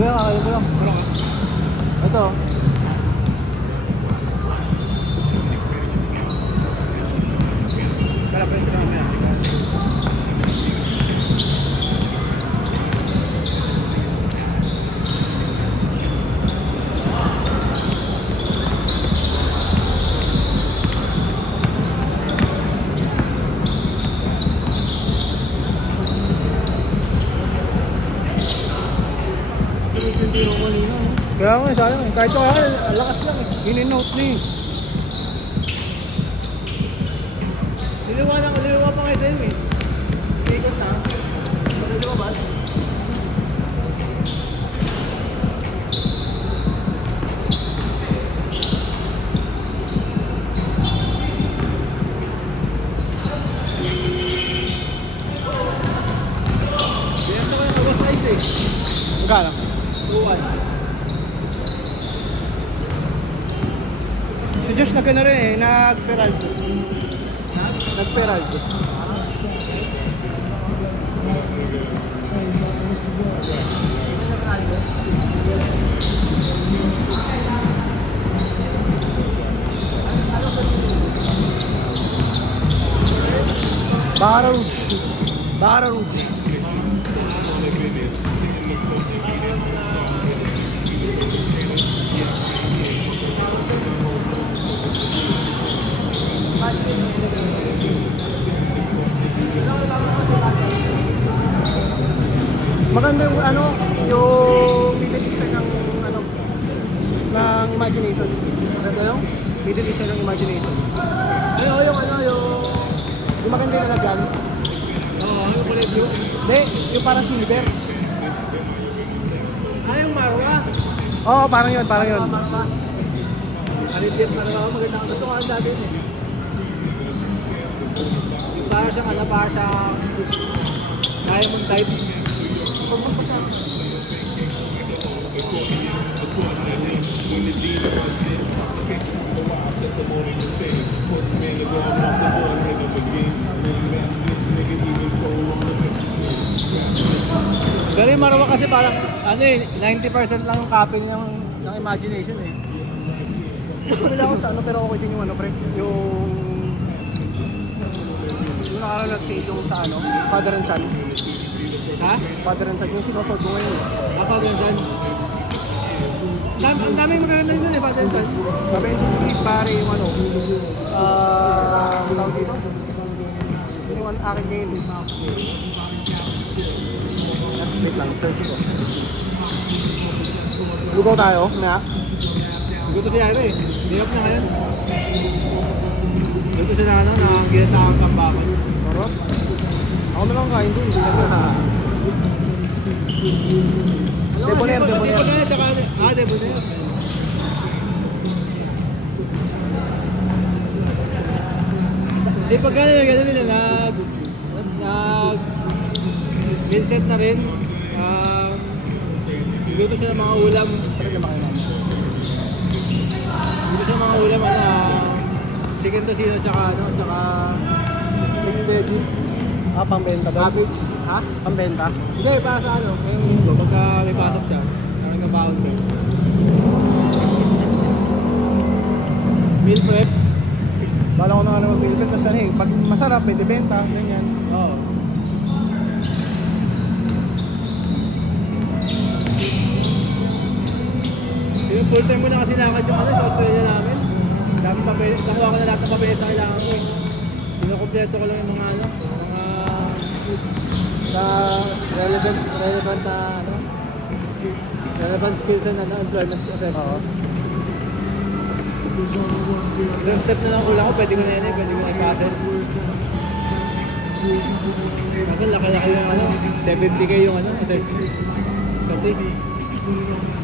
Kuya, kakain ko lang. Ito. Para presyo lang naman. Kaya nga, sayang eh. Kahit kaya, lakas lang eh. Ini-note ni. Niliwa pa kayo sa'yo eh. Ikot na. Niliwa ba? Ganyan mo kayo nag-was ice eh. Magkano? 2-1. Si Josh na rin eh, nag-Feraldo. Nag-Feraldo. Barrow. Maganda yung ano, yung middle eastern ng ano, ng imagination. Maganda yung middle eastern ng imagination. Yung maganda yung nalagyan. Oo, ano pala yung? Hindi, yung parang silver. Yung Marwa. Oo, parang yun. Marwa. Alipit, Marwa. Maganda ang gusto ko ang dati eh. Para siyang diamond type. Pero yung Marwa kasi parang 90% lang yung copy ng imagination eh. Wala ako sa ano, pero okay din yung ano, pre. Yung nakaralat sa yung sa ano, Father and Son. Ha? Father and Son, yung sinosod mo ngayon. Kapag yan. Ang daming magaganda rin dun eh, Father and Son. Sabi yung Street pare yung ano, tawag dito? Yung aking game. Wait lang, search ko. Lugaw tayo, na. Gusto si Ira eh. Diyop na ngayon. Gusto siya na ginasakang sambakan. Sarap. Ako na lang kain doon, hindi na na. Debonair. Debonair. Kasi pag gano'n nila, Vincent na rin. Luto siya ng mga ulam. Luto siya ng mga ulam, chicken tocino, tsaka mixed veggies. Pambenta doon? Cabbage. Ha? Pambenta? Hindi, para sa ano, ngayong linggo, pagka may pasok siya, parang nabaon siya. Meal prep. Bala ko na nga mag-meal prep, kasi pag masarap, pwede benta, ganyan. Oo. Yung full time ko na kasi lakad yung sa Australia namin. Dami papeles, nakuha ko na lahat ng papeles na kailangan ko eh. Pinukompleto ko lang yung mga sa relevant skills and employment assessment. Oo. Ilang step na lang kulang ko, pwede ko na yan pwede ko na i-process. Kasi laki-laki yung 70k yung assessment. Pati.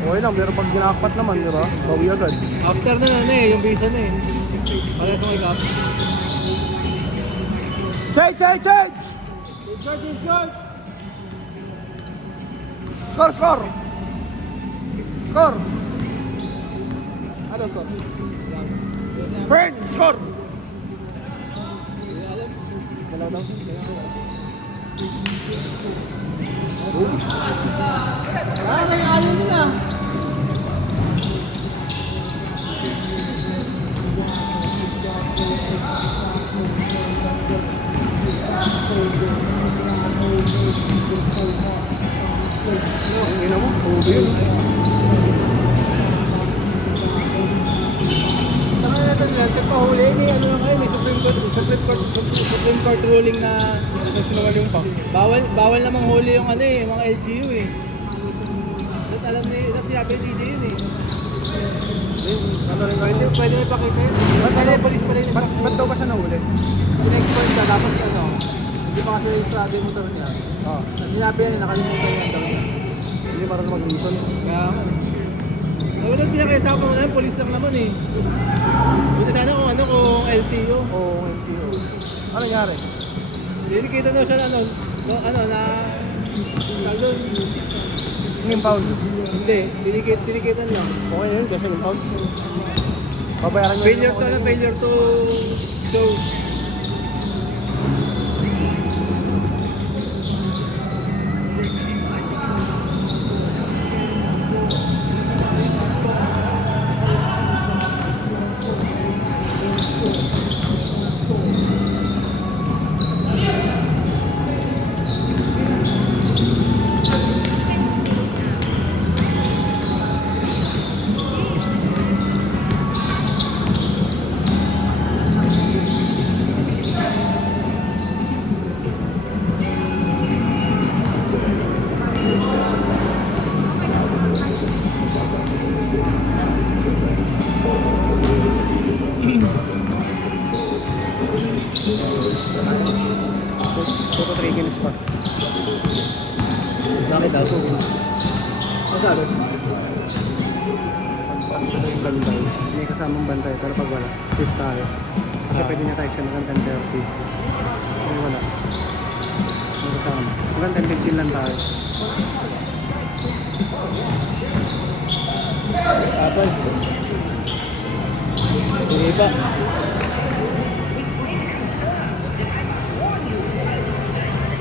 Okay lang, pero pag ginakpat naman, di ba? Bawi agad. After na yung visa na eh. Para sa make up. Change! Score! Ano score? Friend, score! Dalaw daw. Ay, ayaw mo Ang ina mo, ubi yun. Saka natin yan, sa pahuli, may ano lang kayo, may Supreme Court ruling na sinungaling yung pa. Bawal namang huli yung ano eh, mga LGU eh. Dapat alam ni, dapat sinabi ni DJ yun eh. Ano rin Pwede may pakita yun. Police pala yun. Ba't daw ba siya nahuli? In-export ka, dapat ano, hindi pa kasi registrado yung motor niya. Oo. Sinabi yan, nakalimutan yan daw niya. Hindi marunong mag-reason. Kaya nga eh. Wala pinakaisapan mo na, police lang naman eh. Buti sana kung LTO. Oo, NPO. Ano nangyari? Delikita daw siya na na tawag doon. Impound. Hindi, dinikitan lang. Okay na yun kasi impound. Babayaran nyo Failure to show. Toto 3 games pa. Bakit daw? Ang sabi? Bantay. May kasamang bantay pero pag wala, shift tayo. Kasi pwede niya tayo hanggang 10:30. Kung wala, may kasama. Hanggang 10:15 lang tayo. Tapos. Sige pa.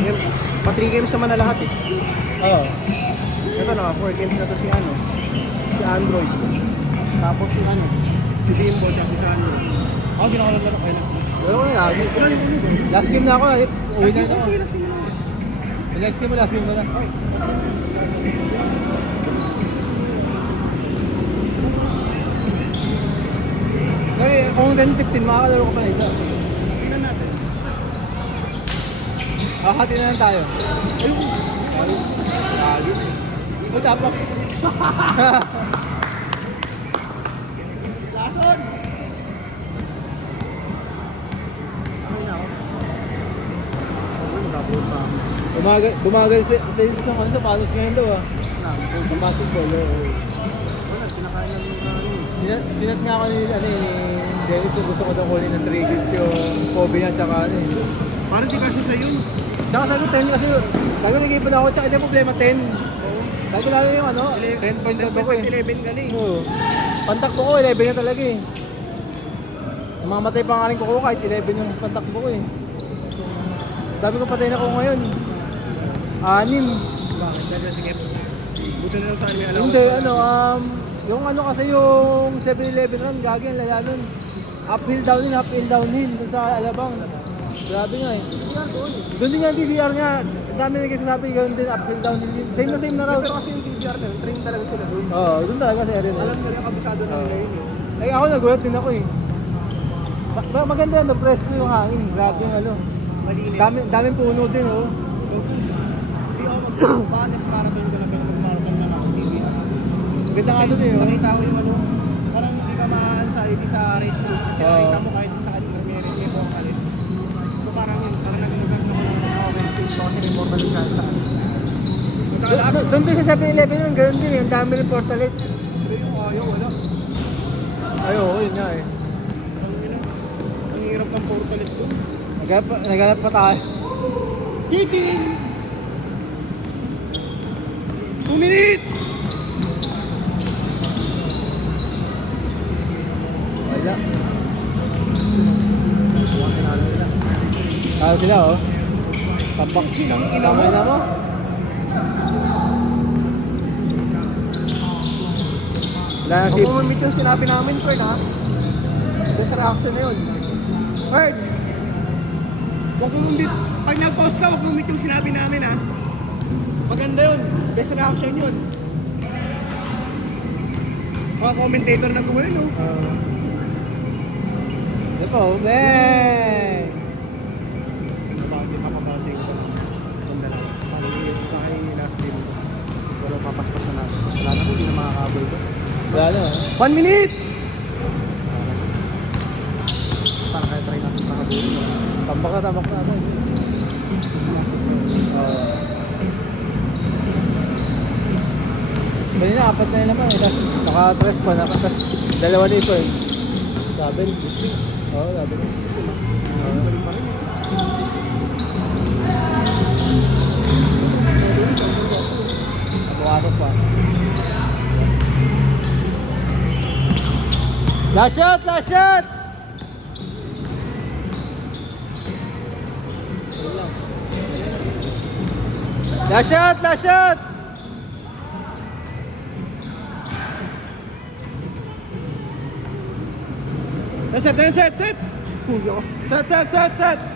Yan, pa 3 games naman na lahat eh. Oo. Ito na, 4 games na to si ano, si Android. Tapos si ano, si Bimbo at si Android. Ako, ginawa lang kayo. Wala ko na lagi. Last game na ako. Uwi na ako. Next game mo, last game mo na. Kaya kung 10-15, makakalaro ka pa na isa. Tingnan natin. Hati na lang tayo. Ayun. O, tapak. Lason! Ano na ako? Double pa. Bumagal sales ng ano sa panos ngayon daw ah. Ng basketball. Wala, kinakain lang yung ano. Chinat nga ako ni Dennis kung gusto ko daw kunin ng 3 gigs yung Kobe niya tsaka ano eh. Parang di kasi sa yun. Tsaka sabi ko 10 kasi bago nag-ipon ako tsaka hindi problema 10. Bago lalo yung ano, 10 point lang ako eh. 11 ka eh. Oo. Pantakbo ko 11 na talaga eh. Mamatay pa nga rin ko kahit 11 yung pantakbo ko eh. Dami ko patay na ko ngayon. 6. Bakit? Sige. Buto na lang sa amin alam. Hindi, yung ano kasi yung 7-Eleven run, gagi ang lala nun. Uphill, downhill, dun sa Alabang. Grabe nga eh. Doon din nga yung DDR nga, ang dami na kasi sabi, ganoon din, uphill, downhill din. Same na raw. Pero kasi yung DVR na yun, train talaga sila doon. Oo, doon talaga sa area na Alam yun. na rin kabisado na nila yun eh. Ay ako nagulat din ako eh. Maganda ano, fresh ko yung hangin. Grabe yung ano. Malinis. Daming puno din oh. Hindi ako mag-next marathon ko na pero mag-marathon na ako DVR. Ganda nga doon eh oh. Nakita ko yung ano, parang hindi ka ma-anxiety sa race ko. Kasi Oo. nakita mo kahit sa kanila may vocalit. So parang yun, parang nag-nag ako ng comment ko kasi may vocalit sa Doon din sa 7-Eleven yun, ganoon din eh. Ang dami rin portalet. Pero yung ayaw, wala. Ay oo, yun nga eh. Ang hirap ng portalet doon. Naghanap pa tayo. Hitting! 2 minutes! Wala. Ayaw sila oh. Tapak. Tama na mo. Wala na si... Kung mamit yung sinabi namin, Fern ha? Best reaction na yun. Fern! Huwag mo mamit. Pag nag-post ka, huwag mo mamit yung sinabi namin ha? Maganda yun. Best reaction yun. Mga commentator na gumaling, no? Ito, man! Bakit mapapansin ko? Ganda lang. Maliit sa akin last game ko. Pero papaspas na natin. Wala na po, hindi na makakabol ko. Wala na. 1 minute! Para kaya try natin makabulin. Tambak na ako. Kanina, 4 na yun naman eh. Tapos naka-tres pa. Tapos 2 na ito eh. Double. Oo, double. Balik pa rin. Abukado pa. Last shot! Last shot! Last shot! Last shot! Set! Set! Set! Set! Set! Set!